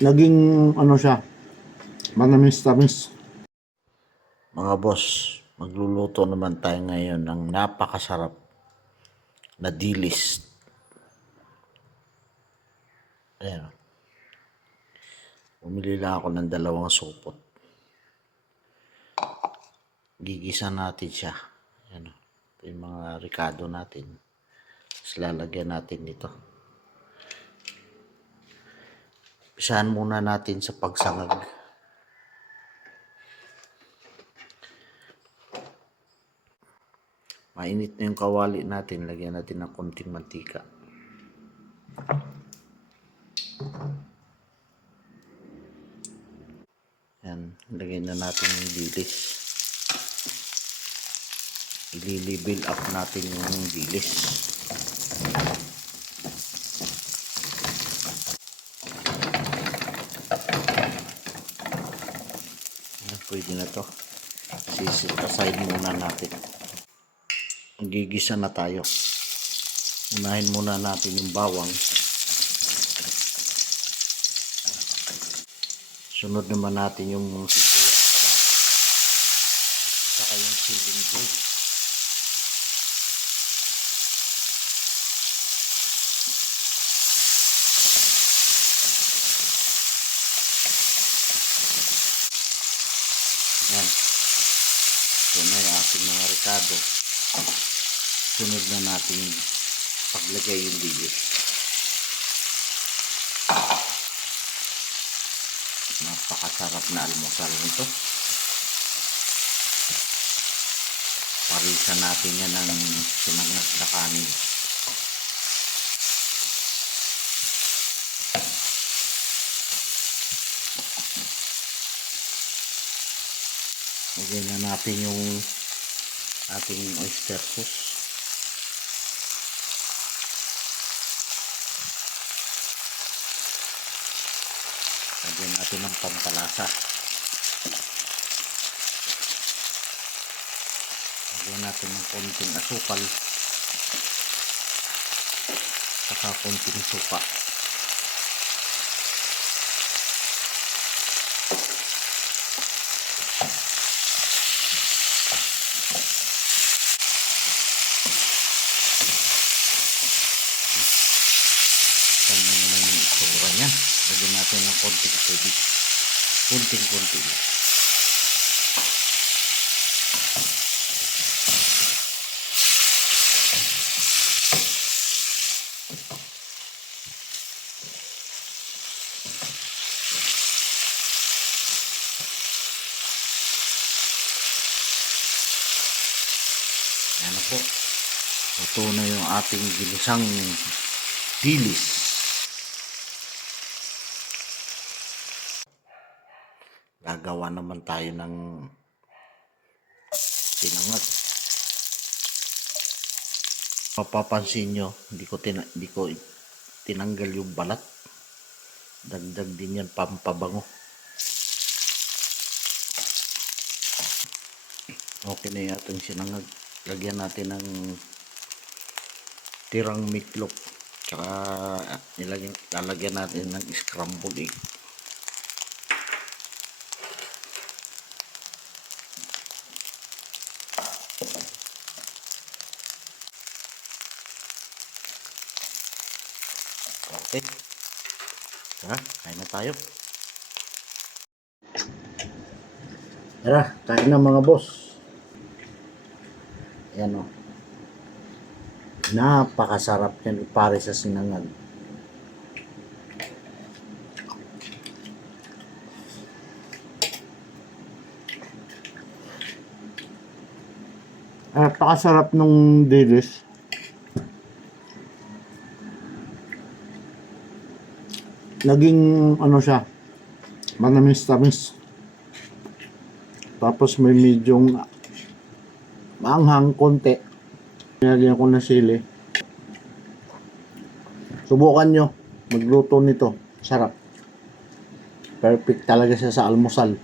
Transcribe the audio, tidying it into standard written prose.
naging ano siya, manamis-tamis. Mga boss, magluluto naman tayo ngayon ng napakasarap na dilis. Ayan. Bumili lang ako ng 2 supot. Gigisa natin siya. Ayan. Ito yung mga ricado natin. Tapos lalagyan natin dito. Isahan muna natin sa pagsangag. Mainit na yung kawali natin. Lagyan natin ng konting mantika. Yan. Lagyan na natin yung dilis. I-level up natin yung dilis. Yan, pwede na to. Sisit aside muna natin. Gigisa na tayo. Unahin muna natin yung bawang. Sunod naman natin yung sibuyas, kamatis, saka yung siling gold. Yan. So na yung ating mga ricado. Sunod na natin yung paglagay yung dilis. Napakasarap na almusal nito. Parisan natin yan ng sinangag na kanin. Lagyan na natin yung ating oyster sauce. Lagyan natin ng pampalasa. Lagyan natin ng konting asukal. Saka konting suka. Kanya naman yung itsura niya. Lagyan natin ng konting tubig. Kunting-kunti. Ano po? Ito na yung ating ginisang dilis. Gagawa naman tayo ng tinangag. Mapapansin nyo, hindi ko tinanggal yung balat. Dagdag din yan pampabango. Okay na yung ating sinangag. Lagyan natin ng tirang meatloaf. Tsaka lalagyan natin ng scrambled egg. Okay. Tara, kain na tayo. Tara, kain na mga boss. Ayan o. Napakasarap yan ipare sa sinangag. Napakasarap nung dilis. Naging ano siya, manamis-tamis. Tapos may medyong maanghang konti. Nilagyan ko na sili. Subukan nyo magluto nito. Sarap. Perfect talaga siya sa almusal.